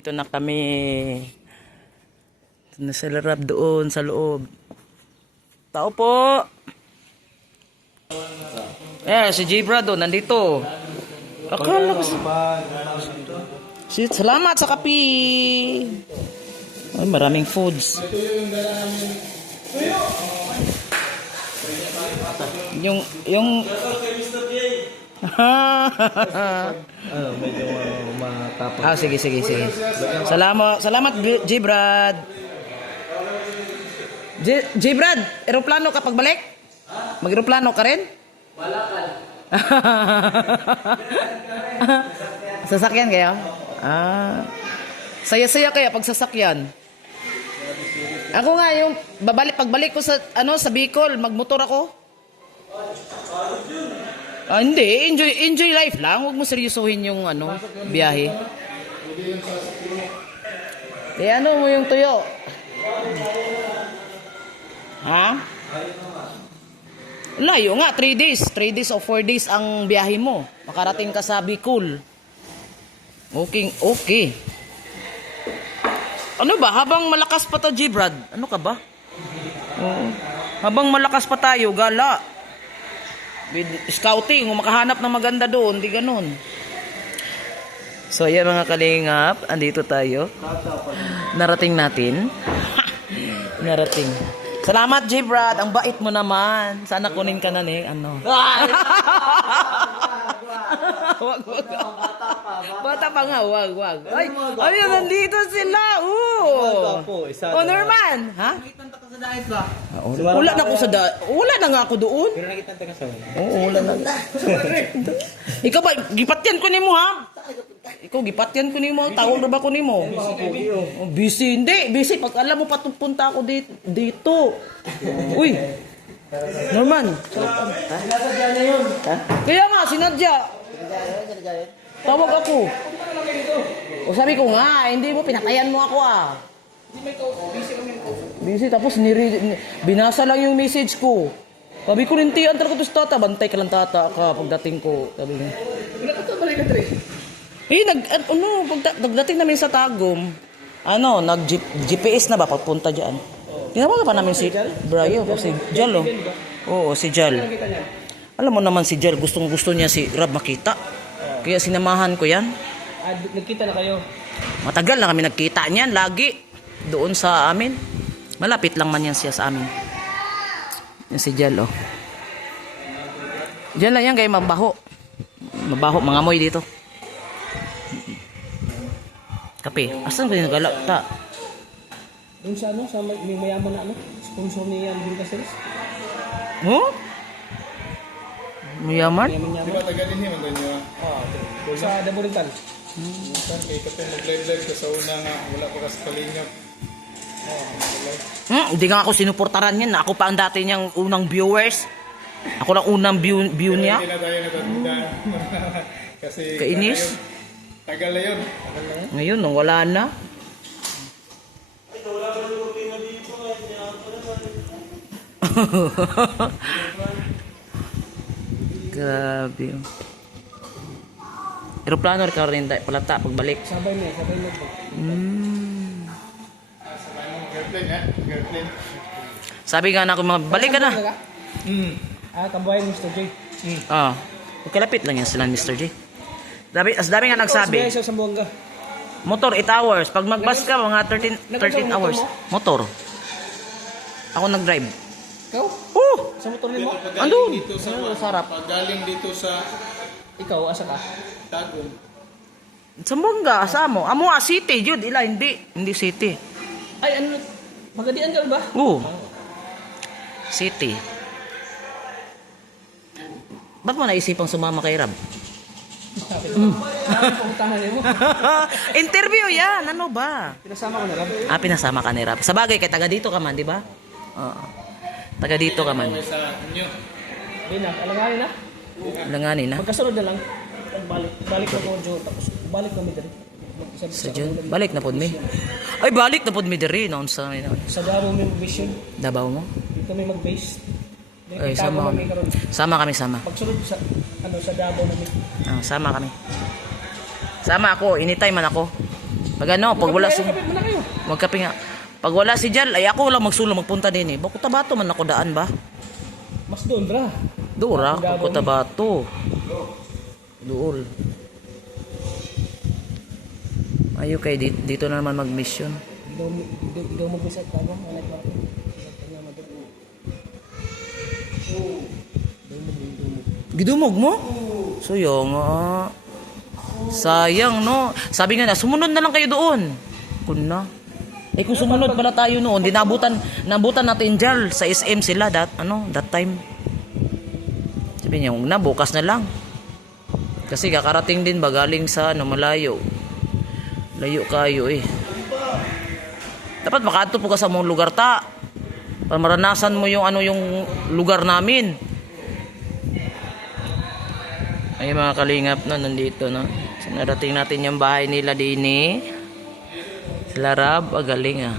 Ito na kami. Ito na sila Rab doon sa loob. Tao po. Si J. Brad nandito. Akala ko salamat sa kape. Ay, maraming foods. Yung medyo matapang. sige. Salamat J. Brad. J. Brad, eroplano ka pagbalik? Mag-eroplano ka rin? Wala ka. Sasakyan kayo? Saya-saya kaya pag sasakyan. Ako nga yung pagbalik ko sa sa Bicol, magmotor ako. Hindi, enjoy life lang. Huwag mo seryosohin yung biyahe. Mo yung tuyo. Ha? Layo nga, 3 days. 3 days o 4 days ang biyahe mo. Makarating ka sa Bicol. Okay. Ano ba? Habang malakas pa to, G. Brad. Ano ka ba? Oo. Habang malakas pa tayo, gala. Scouting, kung makahanap ng maganda doon, di ganun. So, ayan mga kalingap. Andito tayo. Narating natin. Narating. Salamat, J. Brad. Ang bait mo naman. Sana kunin ka na Wag. Bata pa nga, wag. Ay, nandito sila. Norman. Ha? Wala na ako sa wala na nga ako doon. Pero nakita ka sa Oo, wala na. Ikaw ba, gipatyan ko nimo ha? Ikaw, gipatyan ko nimo. Tawag na ba ko nimo? Busy. Hindi, busy. Pag alam mo patupunta ako dito. Uy. Norman. Sinasadya na yun. Kaya nga, sinadya. Tawag ako. O sabi ko nga, hindi mo, pinatayan mo ako Busy, tapos binasa lang yung message ko. Sabi ko, nintian talaga ito sa tata. Bantay ka lang tata ka pagdating ko. Sabi niya. Wala ka ito, balik ka tre. Pagdating namin sa Tagum, nag-GPS na ba papunta dyan? Tinawagan pa namin si Brayo o si Jal. Oo, si Jal. Alam mo naman si Jal, gustong-gusto niya si Rab makita. Kaya sinamahan ko yan. Nagkita na kayo? Matagal na kami nagkita niyan, lagi. Doon sa amin. Malapit lang man yan siya sa amin. Yan si Jal, Diyan lang yan, kaya mabaho. Mabaho, mga amoy dito. Kape. Asan ko yung nagala? Doon sa may mayaman na sponsor niya yung Caceres. Mayaman? Di ba tagalin niya ang ganyan? Sa Daborital. Kaya kapag mag-live ka sa una nga, wala pa ka sa kalingap. Hindi nga ako sinuportaran yan. Ako pa ang dati niyang unang viewers. Ako lang unang view niya. Hindi na tayo natatanda. Kasi Kainis? tagal na yun. Ngayon, wala na. Grabe. Aeroplano ka rin palata pagbalik. Sabay mo. Girlfriend. Sabi nga na ako, balik ka na. Kabayan Mr. J. Magkalapit lang yan sila, Mr. J. Dami nga nagsabi. Sa Sambuanga. Motor, 8 hours. Pag mag-bus ka, mga 13 hours. Motor. Ako nag-drive. Ikaw? Sa motor mo? Andun. Dito sa Sarap. pag galing dito sa Ikaw, asa ka? Tagum. Sambunga, asamo. Amo, city, Jud. Hindi city. Ay, Magadian ka ba? Oo. City. Ba't mo naisipang sumama kay Rab? Mo. Interview yan. Ano ba? Pinasama ko na Rab. Pinasama ka ni Rab. Sa bagay, kay taga dito ka man, di ba? Oo. Taga dito ka man. Sa inyo. Ayun na, alanganin na. Langanin na. Magkasunod na lang. Balik na ko, Joe. Tapos balik kami dito. Sa June. Balik na pod mi. Ay, balik na pod mi diri noon sa Sa Davao may mag-vision. Davao mo. Dito may mag-base. Ay, sama kami. Sama kami, sama. Pagsunod sa sa Davao namin. Sama kami. Sama ako, anytime man ako. Pag ano, pag wala si... Kapit mo na kayo. Magkape nga. Pag wala si Jal, ay ako lang magsulong magpunta din eh. Bako Tabato man ako daan ba? Mas doon, bra. Dura, Bako Tabato. Duol. Ayo kay dito na naman mag-mission. Hindi mo bisa tago. Anak mo. Gidumog mo? Sayang nga. Sayang no. Sabi nga na, sumunod na lang kayo doon. Kuna. Eh kung sumunod pala tayo noon, di nabutan natin Jal sa SM sila that time. Sabi niya, na bukas na lang. Kasi kakarating din ba galing sa malayo. Layo kayo eh. Dapat makaadto po ka sa mong lugar ta. Para maranasan mo yung yung lugar namin. Ay mga kalingap na nandito no. So, narating natin yung bahay nila dini. Sila Rab, galing ah.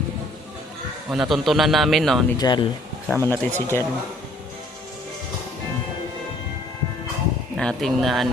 O natuntunan namin no ni Jal. Sama natin si Jal. Nating na